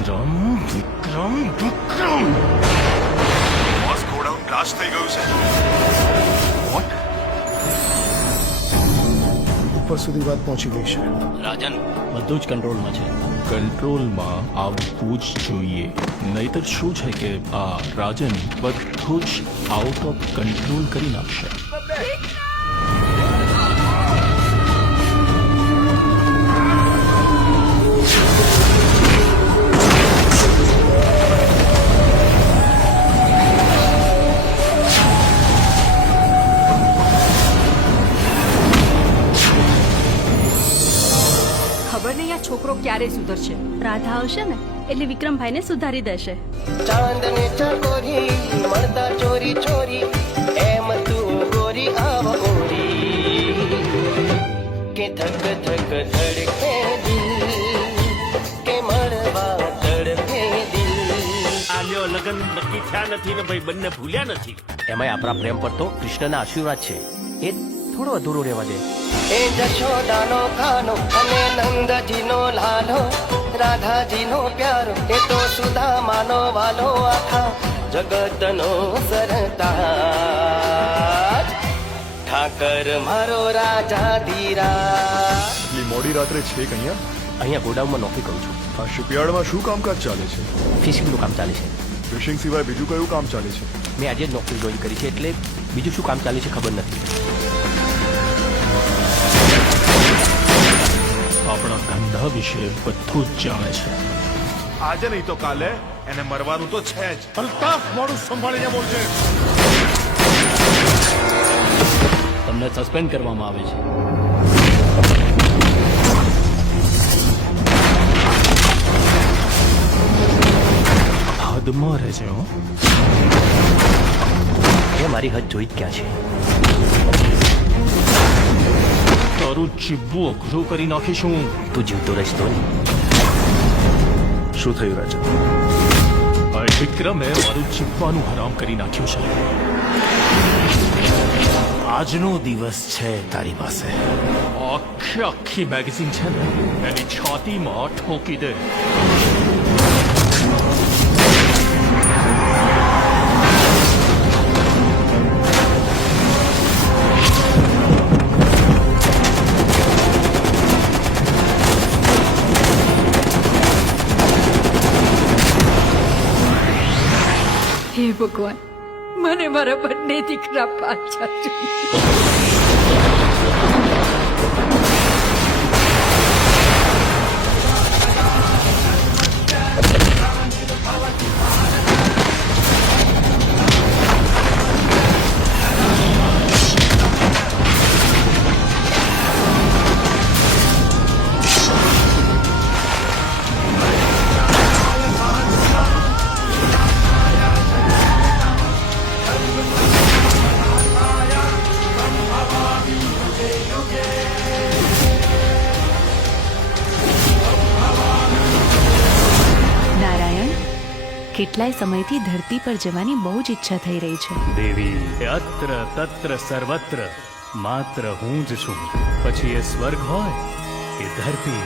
વિક્રમ વિક્રમ વિક્રમ boss godown blast થઈ ગયું છે. વોટ? ઉપર સુધી વાત પહોંચી ગઈ છે. રાજન બધું જ કંટ્રોલમાં છે. કંટ્રોલમાં આવવું જ જોઈએ, નહીતર શું છે કે આ રાજન બધું જ આઉટ ઓફ કંટ્રોલ કરી નાખશે. ખબર નહીં આ છોકરો ક્યારે સુધરશે. રાધા આવશે ને એટલે વિક્રમભાઈને સુધારી દેશે. ચાંદને ચકોરી મળતા ચોરી ચોરી એમ તું ગોરી આવ ઓરી કે ધક ધક ધડકે દિલ કે મળવા તડપે દિલ. આલ્યો લગન નક્કી થયા નથી ને ભાઈ બંને ભૂલ્યા નથી. એમાંય આપણા પ્રેમ પર તો કૃષ્ણના આશીર્વાદ છે, એ થોડો અધૂરો રહેવા દે. એ જશોદાનો કાનો અને નંદજીનો લાલો રાધાજીનો પ્યારો એ તો સુદામાનો વાલો આખા જગતનો સરતાજ ઠાકર મારો રાજા ધીરા. એટલી મોડી રાત્રે છે કે અહીંયા ગોડાઉનમાં નોકરી કરું છું. આ શિપયાર્ડમાં શું કામકાજ ચાલે છે? ફિશિંગનું કામ ચાલે છે. ફિશિંગ સિવાય બીજું કયું કામ ચાલે છે? મેં આજે જ નોકરી જોઈન કરી છે એટલે બીજું શું કામ ચાલે છે ખબર નથી. આપણા ધંધા વિશે બધું જ જાણે છે. આજે નહીં તો કાલે એને મરવાનું તો છે જ. અલ્તાફ મોડું સંભાળીને બોલજે. તમને સસ્પેન્ડ કરવામાં આવે છે. હદમાં રહેજે હો. એ મારી હદ જોઈ જ ક્યાં છે. તારું જીવવું અઘરું કરી નાખીશું. તું જીવતો રહીશ તો નહીં. શું થયું રાજન? આ વિક્રમે મારું જીવવાનું હરામ કરી નાખ્યું છે. આજનો દિવસ છે તારી પાસે. આખી આખી મેગઝીન છે ને એની છાતીમાં ઠોકી દે. હે ભગવાન, મને મારા બંને દીકરા પાછા જોઈએ. કેટલાય સમયથી ધરતી પર જવાની બહુ જ ઈચ્છા થઈ રહી છે. દેવી અત્ર તત્ર સર્વત્ર માત્ર હું જ છું. પછી એ સ્વર્ગ હોય કે ધરતી.